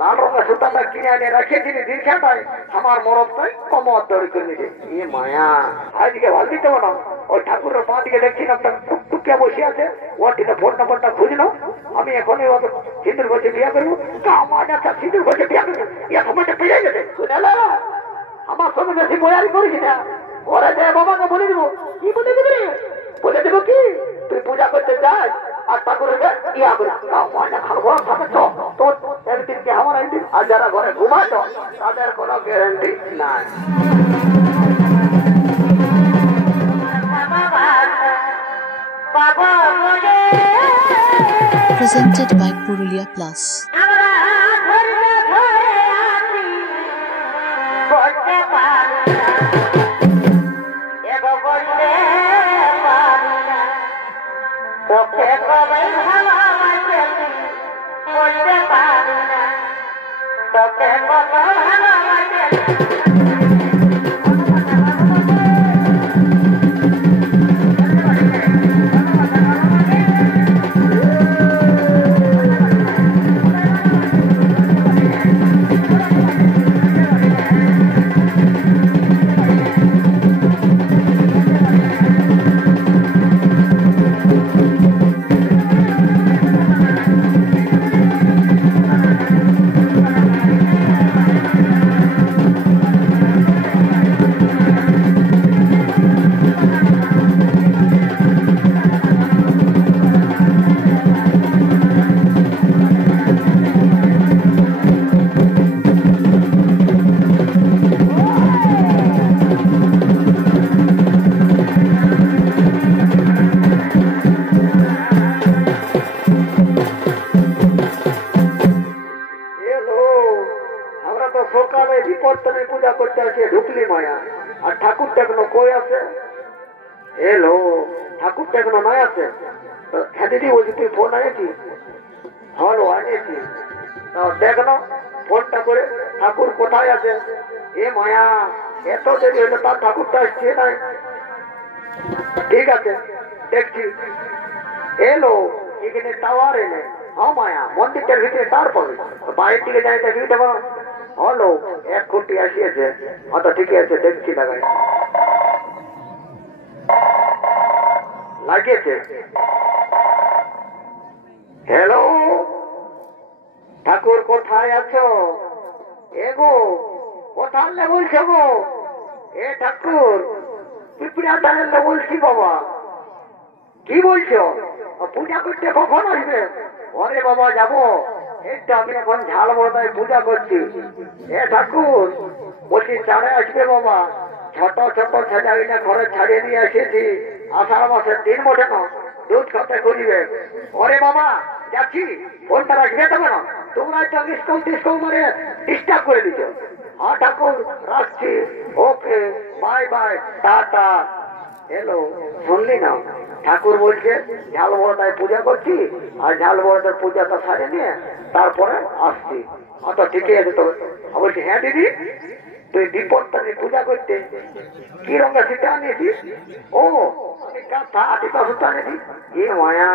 লাল রঙের সুতাটা কিনে এনে রেখে দিলি দীর্ঘাটায় আমার মরদটাই কমর দড়ি করে নিছে। এ মায়া আজকে ভাল দিতে না ওই ঠাকুরের পা দিকে দেখছি না টুকিয়া বসে আছে ওর দিকে ফোন নাম্বারটা খুঁজলো আমি এখনই সিঁদুর ঘষে বিয়া করবো আমার একটা সিঁদুর ঘষে বিয়া করবো ইয়া সময়টা পেয়ে গেছে আমার সঙ্গে বেশি বয়ারি করিস না ওরা যে বাবাকে বলে দিব কি বলে দিবি বলে দেবো কি তুই পূজা করতে যাস আর ঠাকুরের ইয়া করে খাবো তোর একদিনকে আমার একদিন আর যারা ঘরে ঘুমাচ্ছ তাদের কোনো গ্যারান্টি নাই। Presented by Purulia Plus. ঢুকলি মায়া আর ঠাকুরটা এখনো কই আছে এলো ঠাকুরটা এখনো নয় আছে হ্যাঁ দিদি বলছি তুই ফোন আনেছি হলো আনেছি দেখ না ফোনটা করে ঠাকুর কোথায় আছে এ মায়া এত দেরি হলো তার ঠাকুরটা আসছে নাই ঠিক আছে দেখছি এলো এখানে টাওয়ার এলে হ্যাঁ মায়া মন্দিরটার ভিতরে তার পাবে বাইরের দিকে যাই দেখি দেবো হলো 1 কোটি আসিয়েছে অত ঠিকই আছে দেখছি লাগাই লাগিয়েছে হ্যালো ঠাকুর কোথায় আছো এগো কোথায় বলছো গো এ ঠাকুর পিঁপড়া দাঁড়ালে বলছি বাবা কি বলছো পূজা করতে কখন আসবে ওরে বাবা যাবো এইটা আমি এখন ঝাল বড়ায় পূজা করছি এ ঠাকুর বলছি চাড়ে আসবে বাবা ছোট ছোট ছেলেটা ঘরে ছাড়িয়ে নিয়ে এসেছি আষাঢ় মাসের 3 মোটে না দুধ খাতে করিবে ওরে বাবা যাচ্ছি ফোনটা রাখবে তবে না তোমরা একটা ডিসকাউন্ট মানে ডিস্টার্ব করে দিচ্ছ হ্যাঁ ঠাকুর রাখছি ওকে বাই বাই টাটা এলো শুনলি না ঠাকুর বলছে ঝাল বড়ায় পূজা করছি আর ঝাল বড়ার পূজাটা সারে নিয়ে তারপরে আসছি অত ঠিকই আছে তো বলছি হ্যাঁ দিদি তুই বিপদটা নিয়ে পূজা করতে কি রঙের সিটা আনিয়েছিস ও আমি কাঁথা আটিকা সুতা আনিয়েছি এ মায়া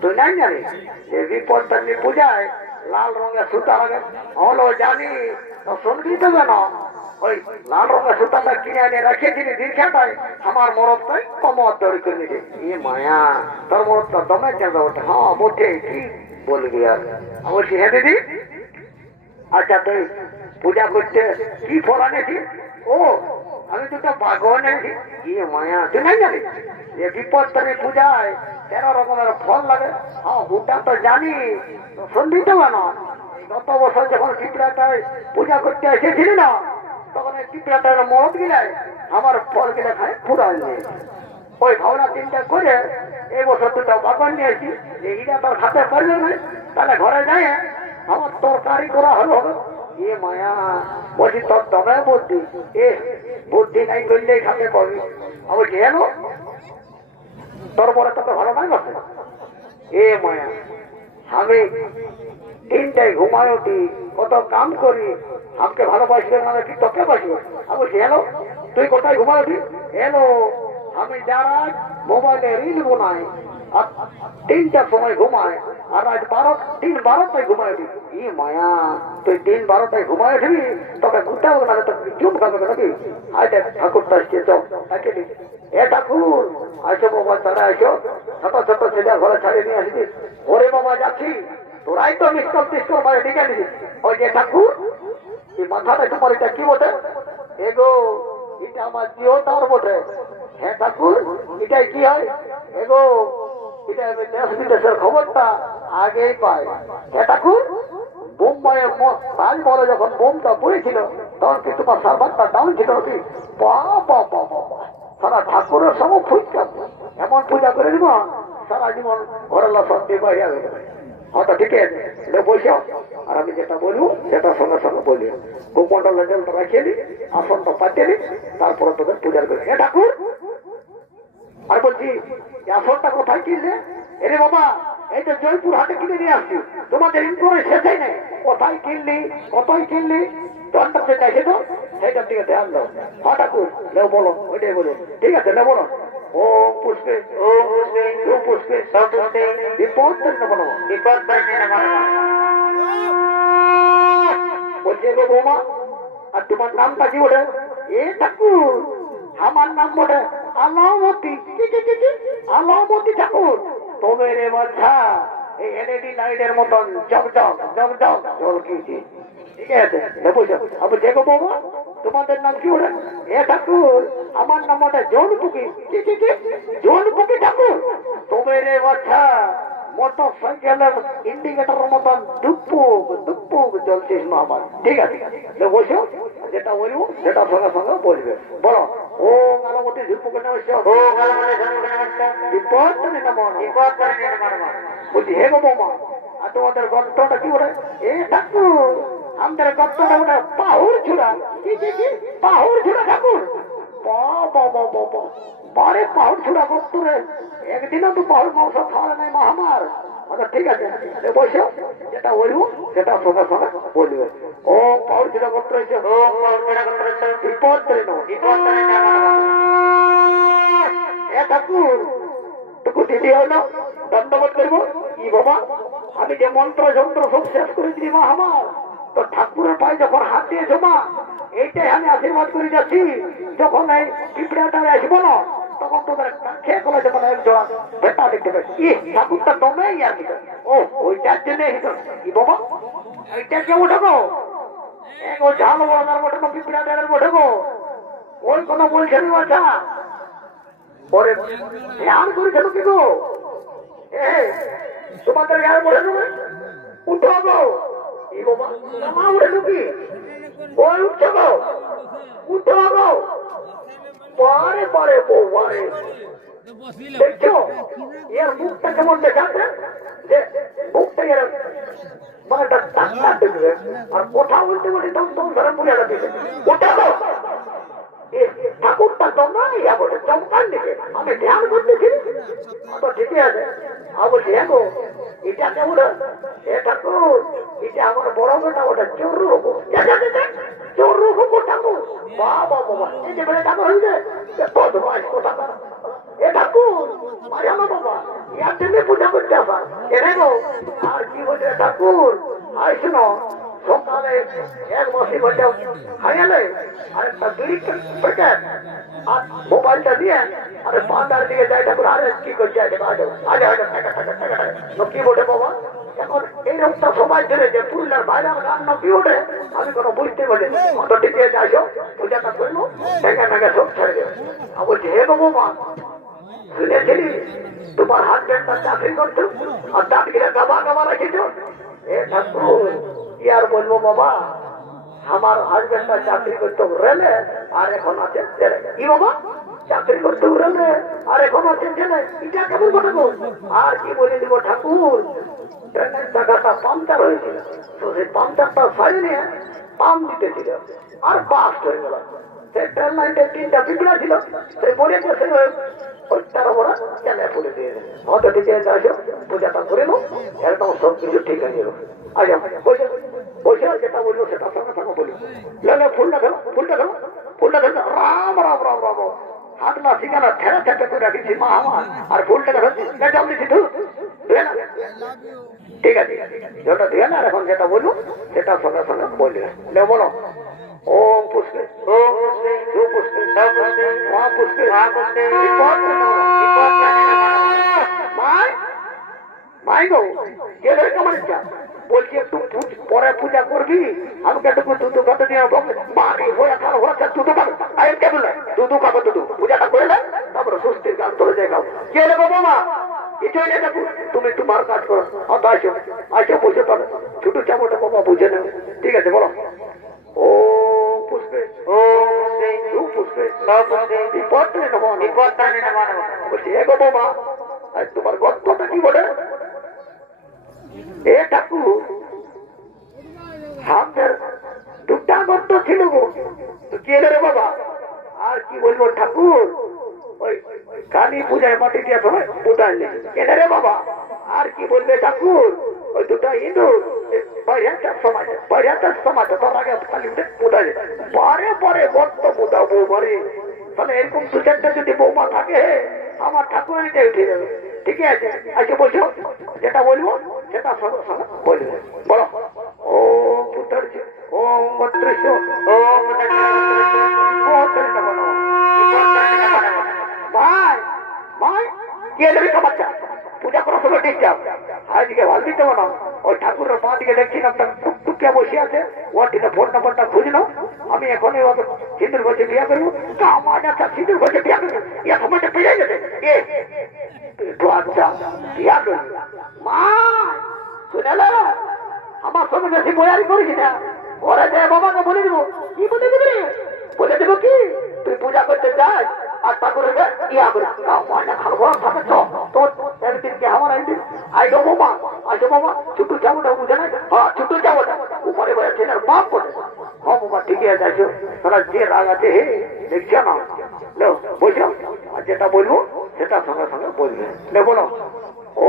তুই নাই জানিস যে বিপদটা নিয়ে পূজায় লাল রঙের সুতা লাগে হলো জানি তো শুনবি তো কেন ওই লাল রঙের সুতাটা কিনে এনে রেখে দিলি দীর্ঘাটায় আমার মরদটাই কমর দড়ি করে নিছে এ মায়া তোর মরদটা দমে চেঁচা ওঠে হ্যাঁ বোঝে কি বলবি আর বলছি হ্যাঁ দিদি আচ্ছা তুই পূজা করতে কি ফল আনেছি ও আমি দুটো বাঘও এনেছি কি মায়া তুই নাই জানিস যে বিপদটানে পূজায় 13 রকমের ফল লাগে হ্যাঁ ওটা তো জানি শুনবি তো কেন গত বছর যখন পিঁপড়াটায় পূজা করতে এসেছিলি না তখন এই পিঁপড়াটার মদ গিলায় আমার ফল গিলা খায় পুরা নেই ওই ভাবনা চিন্তা করে এই বছর দুটো বাগান নিয়েছি যে এটা তোর খাতে পারবে না তাহলে ঘরে যায় আমার তরকারি করা হলো এ মায়া বলছি তোর দমে বুদ্ধি এ বুদ্ধি নাই করলে খাতে পাবি বলছি এলো তোর বলে তোকে ভালো নাই বসে এ মায়া আমি 3টায় ঘুমায় উঠি কত কাম করি আমাকে ভালোবাসবে মানে কি তোকে বাসবে আমি বলছি এলো তুই কোথায় ঘুমায় উঠি এলো আমি যারা মোবাইলে রিল বানাই আর 3টার সময় ঘুমায় আর রাত 3:12টায় ঘুমায় উঠি। ই মায়া, তুই 3:12টায় ঘুমায় উঠবি, তোকে ঘুরতে হবে না, তোকে চুপ খাবে নাকি? আয় দেখ ঠাকুরটা আসছে, চল তাকে নি। এ ঠাকুর আসো বাবা, তারা আসো, ছোট ছোট ছেলে ঘরে ছাড়িয়ে নিয়ে আসবি। ওরে বাবা যাচ্ছি, তোরাই তো মিস্কল টিস্কল মারে ডেকে নিবি। ওই যে ঠাকুর, এই মাথাটা তোমার এটা কি বটে? এগো এটা আমার জিও তার বটে। হ্যাঁ ঠাকুর, এটাই কি হয়? এগো এটা দেশ বিদেশের খবরটা আগেই পায়। হ্যাঁ ঠাকুর, বোম্বাইয়ের তাজমহলে যখন বোমটা পড়েছিল তখন কি তোমার সার্ভারটা ডাউন ছিল কি? বাবা বাবা, সারা ঠাকুরের সঙ্গে ফুটকা এমন পূজা করে দিব সারা জীবন ঘরের শান্তি বাইরে গেল। হয়তো ঠিক আছে, বসে আর আমি যেটা বলবো সেটা সঙ্গে সঙ্গে বলি। গোমন্ডল জলটা রাখিয়ে নি, আসনটা পাঠিয়ে নি, তারপরে তোদের পূজার করে। হ্যাঁ ঠাকুর, আর বলছি আসনটা কোথায় কিনলে? এরে বাবা, এই যে জয়পুর হাটে কিনে নিয়ে আসছি, তোমাদের ইনকোয়ারি শেষই নেই। কোথায় কিনলি, কোথায় কিনলি, দরটা যেটা আছে তো সেইটার দিকে ধ্যান দাও। হ্যাঁ ঠাকুর, লেও বলো, ওইটাই বলো। ঠিক আছে, লেও বলো। ওম পুষ্পে, ওম পুষ্পে, ওম পুষ্পে, সব পুষ্পে, বিপদ না বলো, বিপদ না বলো। বলছে গো বৌমা, আর তোমার নামটা কি বলে? এ ঠাকুর, আমার নাম বলে আলামতি। আলামতি ঠাকুর, তবে রে বাচ্চা এই এলইডি লাইটের মতন জগজগ জগজগ ঝলকিয়েছি। ঠিক আছে, আমি দেখো বৌমা, তোমাদের নাম কি বলে? এ ঠাকুর, আমার নাম ওটা জোনপুকি। জোনপুকি ঠাকুর, তবে রে বাচ্চা মোটর সাইকেলের ইন্ডিকেটরের মতন দুপুক দুপুক জ্বলছিস না আমার। ঠিক আছে, বসো, যেটা বলবো সেটা সঙ্গে সঙ্গে বলবে। বলো ও গালামতি ঝুপুকে নমস্কার, ও গালামতি নমস্কার, বিপদ নমন, বিপদ বলছি। হে গো বৌমা, আর তোমাদের গর্তটা কি বলে? এ ঠাকুর, আমাদের গর্তটা ওটা পাহুড় ছুড়া। পাহুড় ছুড়া ঠাকুর, বারে পাহুড় ছুড়া গর্তরে একদিনও তো পাহুড় মাংস খাওয়া নাই মা আমার। আচ্ছা ঠিক আছে, বসো, যেটা বলবো সেটা সঙ্গে সঙ্গে বলবে। ও পাহুড় ছুড়া গর্ত হয়েছে, ও পাহুড় ছুড়া গর্ত হয়েছে, বিপদ বিপদ। এ ঠাকুর, টুকু দিদি হলো দণ্ডবোধ করবো। কি বাবা, আমি যে মন্ত্র যন্ত্র সব শেষ করে দিই মা আমার, তো ঠাকুরের পায়ে যখন হাত দিয়েছো মা, এইটাই আমি আশীর্বাদ করে যাচ্ছি। যখন এই পিঁপড়াটা আসবো না, তখন তোদের খেয়ে করে যখন একজন ভেটা দেখতে পাই, ই ঠাকুরটা দমেই আর কি। ও ওইটার জন্য কি বাবা, এইটা কে ওঠেবো? ও ঝাল বলার ওঠেবো, পিঁপড়াটার ওঠেবো, ওই কোনো বলছে না বাচ্চা। ওরে ধ্যান করেছিল কি গো? তোমাদের গায়ে বলে দেবে, উঠো গো। কি বাবা, মা উঠে ঢুকি, ওই উঠছে গো, উঠো গো। পারে পারে বউ পারে, দেখছো এর মুখটা কেমন দেখাচ্ছে? যে মুখটা এর মানে ডাক্তার দেখবে, আর কথা বলতে বলে তখন তখন ধরে বুঝে যাচ্ছে। উঠে গো, ঠাকুরটা দমাই বলে চমকান দিকে আমি ধ্যান করতেছি। তো ঠিকই আছে, আমি বলছি হ্যাঁ গো, এটা কেমন? এ ঠাকুর, এটা আমার বড় বেটা, ওটা চোর রুকু, চোর রুকু ঠাকুর। বাবা বাবা, এই যে বেড়ে ঠাকুর হয়েছে কথা। এ ঠাকুর মারিয়ানো বাবা, ইয়ার জন্য পূজা করতে আসা। এ দেখো আর কি বলছে ঠাকুর, আই শুনো, সকালে এক মাসি বলছে হারিয়ালে আরেকটা বিড়ি প্যাকেট আর মোবাইলটা দিয়ে আরে পাতার দিকে যাই ঠাকুর। আরে কি করছে কি বলে বাবা, এখন এইরকমটা সবাই ধরে যে পুরুলিয়ার বাইরে গান কি ওঠে আমি কোনো বুঝতে পারি। অত টিকে যাইছো, পূজাটা করলো, ভেঙে ভেঙে সব ছেড়ে দেবে। আমি বলছি হে গো বৌমা, শুনেছিলি তোমার হাজবেন্ডটা চাকরি করছো আর দাঁত গিরে গাবা গাবা রাখিছ? এ ঠাকুর কি আর বলবো বাবা, আমার হাজবেন্ডটা চাকরি করতো রেলে আর এখন আছে জেলে। কি বাবা, চাকরি করতো রেলে আর এখন আছে জেলে, এটা কেমন কথা গো? আর কি বলে দিব ঠাকুর, ট্রেনের টাকাটা পাম্পচার হয়েছিল, তো সেই পাম্পচারটা সারিয়ে নিয়ে পাম্প দিতেছিল আর বাস্ট হয়ে গেল। সেই ট্রেন লাইনটা 3টা পিঁপড়া ছিল, সেই বলে বসে তারা ওরা চেলে পড়ে দিয়ে হয়তো ঠিক আছে, পূজাটা করে নো, একদম সব কিছু ঠিক হয়ে গেল। আচ্ছা বসে বসে যেটা বলবো সেটা সঙ্গে সঙ্গে বলবো। ফুলটা খেলো, ফুলটা খেলো, ফুলটা খেলো, রাম রাম রাম রাম। হাতলা শিখানা ঠেলা ঠেপে করে রাখিছি মা আমার আর ফুলটাকে ধরছি জল দিচ্ছি ধুয়ে না ঠিক আছে জলটা ধুয়ে না এখন যেটা বলবো সেটা সঙ্গে সঙ্গে বলবে বলো ওম পুষ্পে ওম পুষ্পে দু পুষ্পে সব পুষ্পে মহা পুষ্পে মহা পুষ্পে মাই মাই গো কে রে কেমন যা বলছি একটু পরে পূজা করবি আমাকে একটু দুধু খাতে দিয়ে মারি হয়ে খারাপ হচ্ছে দুধু খাবে আই কে বলে দুধু খাবে দুধু পূজাটা করে দেয় তারপরে সুস্থির গান তোলে যায় গাও কে রে বাবা মা কিছুই নেই দেখো তুমি তোমার কাজ করো হয়তো আসো আসো বসে পাবে ছোট চামড়টা বাবা বুঝে নেবে ঠিক আছে বলো ও পুষ্পে ও পুষ্পে দু পুষ্পে সব পুষ্পে বিপদ নেব বিপদ নেব বলছি এ গো বাবা আজ তোমার গল্পটা কি বলে এ ঠাকুর আমাদের দুটা গর্ত ছিল গো কি এলো রে বাবা আর কি বলবো ঠাকুর ওই কালী পূজায় মাটি দিয়ে সবাই পুতাইলে কেন রে বাবা আর কি বলবে ঠাকুর ওই দুটা ইঁদুর বাইরেটার সমাজ তোর আগে খালি পুতাইলে পরে পরে গর্ত পুতাও বউ মারি তাহলে এরকম দু চারটা যদি বৌমা থাকে আমার ঠাকুর উঠে যাবে ঠিক আছে আজকে বলছো যেটা বলবো সেটা সঙ্গে সঙ্গে বলবে বলো ও পুত্র ও মন্ত্রিস ও ভাই ভাই কে দেবে বাচ্চা পূজা করার সময় ডিস্টার্ব আজকে ভালো দিতে না ওই ঠাকুরের মা দিকে দেখছি না টুকটুকিয়া বসে আছে ওর দিকে ফোন নাম্বারটা খুঁজে নাও আমি এখনই সিঁদুর গছে বিয়া করবো আমার একটা সিঁদুর গছে বিয়া করবো এ সময়টা পেয়ে গেছে আচ্ছা বিয়া করবি মা শুনে আমার সঙ্গে বেশি বয়ারি করিস না ওরা যে বাবাকে বলে দেবো কি বলে দেবে বলে দেবো কি তুই পূজা করতে যাস আর ঠাকুরের ইয়া করে খাবো থাকে তোর একদিনকে আমার একদিন আইডো বাবা আইডো বাবা ছোট্ট চাবুটা বুঝে নাই হ্যাঁ ছোট্ট চাবুটা উপরে বলে ছেলের বাপ বলে হ্যাঁ বাবা ঠিকই আছে আইসো তোরা যে রাগ আছে হে দেখছো না লো বলছো আর যেটা বলবো সেটা সঙ্গে সঙ্গে বলবে লে বলো ও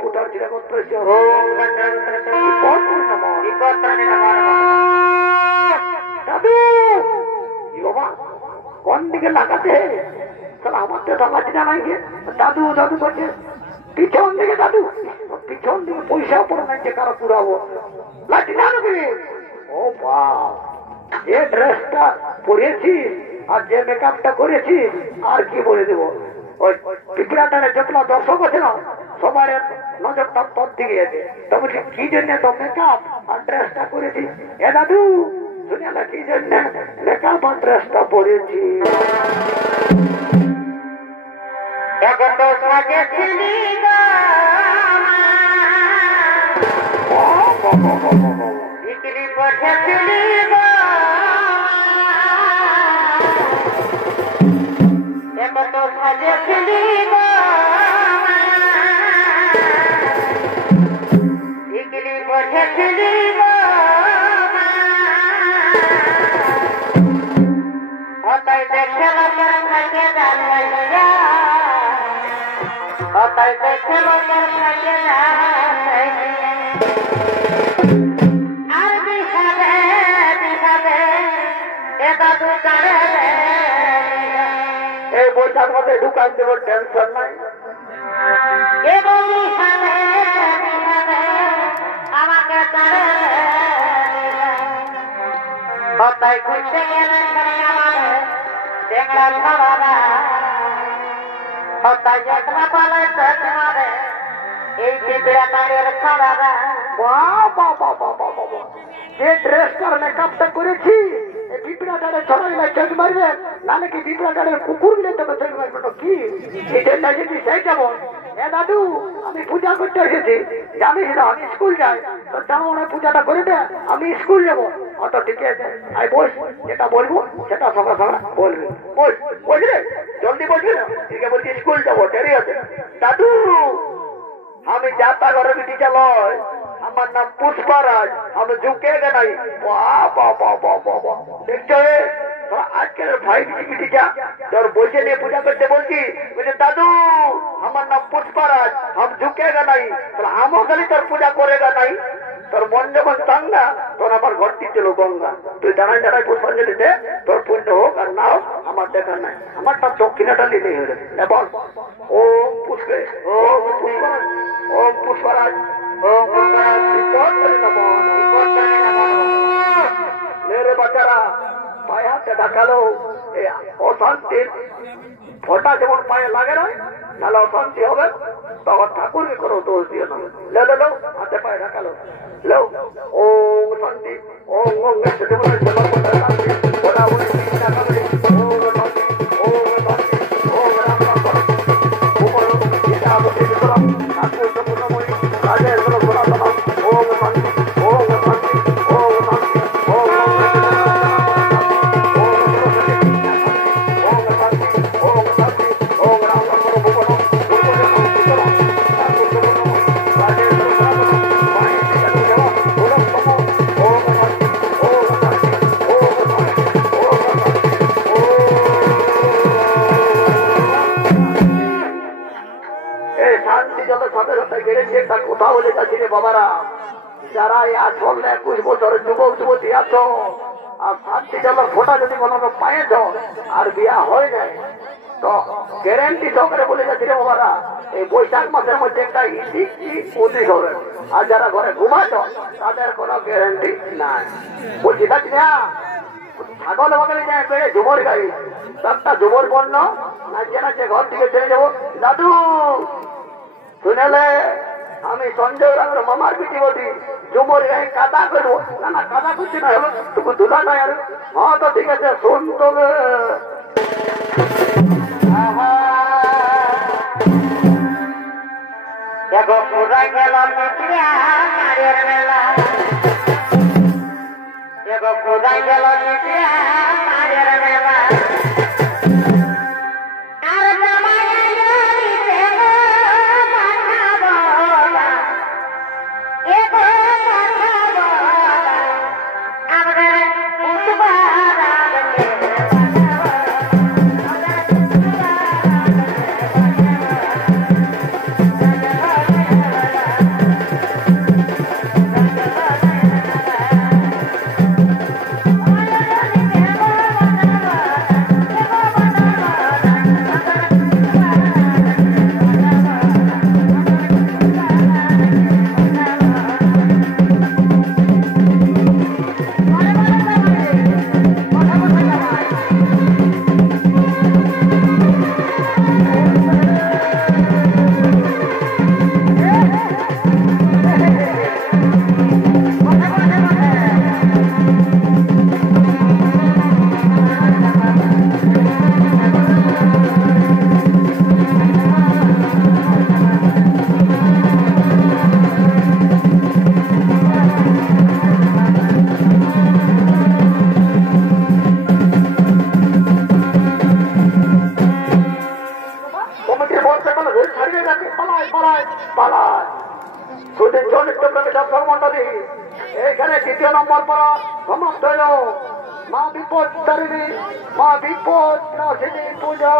পুতার চিরাগত্র দাদু বাবা কোন দিকে লাগাতে আমার তো লাগাতে জানাই গে দাদু দাদু করছে পিছন দিকে দাদু পিছন দিকে পয়সা পড়ে নাই যে কারো পুরাবো লাঠি না ও বাপ যে ড্রেসটা পরেছিস আর যে মেকআপটা করেছিস আর কি বলে দেবো ওই পিপড়াটারে যতটা দর্শক আছে না সবার নজরটা তোর দিকে আছে তো বলছি কি জন্য তো মেকআপ আর ড্রেসটা করেছিস এ দাদু শুনে না কি জন্য মেকআপ আর ড্রেসটা পরেছি এখন তো সাজেছিলি বিক্রি পড়েছিলি এখন তো সাজেছিলি বিক্রি পড়েছিলি হতাই দেখল থাকে জানাইয়া হতাই দেখল থাকে আর বিহারে বিহারে এ দাদু কারে এই বৈশাখ মধ্যে ঢুকান দেব টেনশন নাই এবং বিহারে বিহারে আমাকে কারে হতাই খুঁজতে গেলে দেখলাম খাওয়া হতাই একলা পালে মারে এই চিত্রাটারের খাওয়া যে ড্রেসটার মেকআপটা করেছি এই পিঁপড়াটারে ছড়াইলে চোখ মারবে নাহলে কি পিঁপড়াটারের কুকুর গিয়ে তোকে চোখ মারবে না কি এই জন্য যদি সেই যাবো এ দাদু আমি পূজা করতে এসেছি জানিস না আমি স্কুল যাই তো জানো না পূজাটা করে দে আমি স্কুল যাবো অত ঠিক আছে আমি বস যেটা বলবো সেটা সঙ্গে সঙ্গে বলবি বস বলছি জলদি বলবি না ঠিক আছে বলছি স্কুল যাবো দেরি আছে দাদু আমি যাতা ঘরে বিটি চালয় আমার নাম পুষ্পারাজ আমি ঝুঁকেগা নাই দেখছো আজকের ভাই বিটিটা তোর বসে নিয়ে পূজা করতে বলছি বলছে দাদু আমার নাম পুষ্পারাজ हम झुकेगा नहीं तो हम खाली তোর পূজা করেগা নাই তোর মন যখন চাঙ্গা তোর আমার ঘরটি ছিল গঙ্গা। তুই দাঁড়ায় দাঁড়ায় পুষ্পাঞ্জলি দে, তোর পুণ্য হোক আর না হোক আমার দেখার নাই। আমারটা দক্ষিণাটা নিলেই হলো। এবার ওম পুষ্পে ওম পুষ্পরাজ ওম পুষ্পরাজ ওম পুষ্পরাজ মেরে বাচ্চারা পায়ে হাতে দেখালো অশান্তির ফোটা যেমন পায়ে লাগে না, নাহলে অশান্তি হবে। তখন ঠাকুরকে করো দোষ দিও না। লো হাতে পায়ে দেখালো লো ও শান্তি ওম ওম শান্তি ওরা ওই শান্তি ওম শান্তি ওম শান্তি ওম রাম রাম উপর এটা আমাদের করলাম ঠাকুর সম্পূর্ণময় কাজের কোনো বলা না। ওম শান্তি ওম শান্তি ওম শান্তি ওম কোথাও বলে যাচ্ছি রে বাবারা, যারা এই 18-21 বছরের যুবক যুবতী আছো আর শান্তি জলের ফোটা যদি কোনো পায়েছ আর বিয়া হয়ে যায় তো গ্যারেন্টি সহকারে বলে যাচ্ছি রে বাবারা, এই বৈশাখ মাসের মধ্যে একটা উদিত হবে। আর যারা ঘরে ঘুমাচ্ছ তাদের কোনো গ্যারেন্টি নাই। বলছি যাচ্ছি না ছাগল বাগানে যায় বেড়ে ঝুমর গাড়ি একটা ঝুমর বন্য নাচে নাচে ঘর থেকে চলে যাবো। দাদু শুনেলে আমি সঞ্জয় রাঙের মামার পিঠি বলি ঝুমর গায়ে কাদা করবো। না না কাদা করছি না হবে তুমি দুলা নাই আর। হ্যাঁ তো ঠিক আছে শুন তবে এখানে 2য় নম্বর পড়া সমাপ্ত হইল। মা বিপদ তারিণী মা বিপদ নাশিনী পূজা।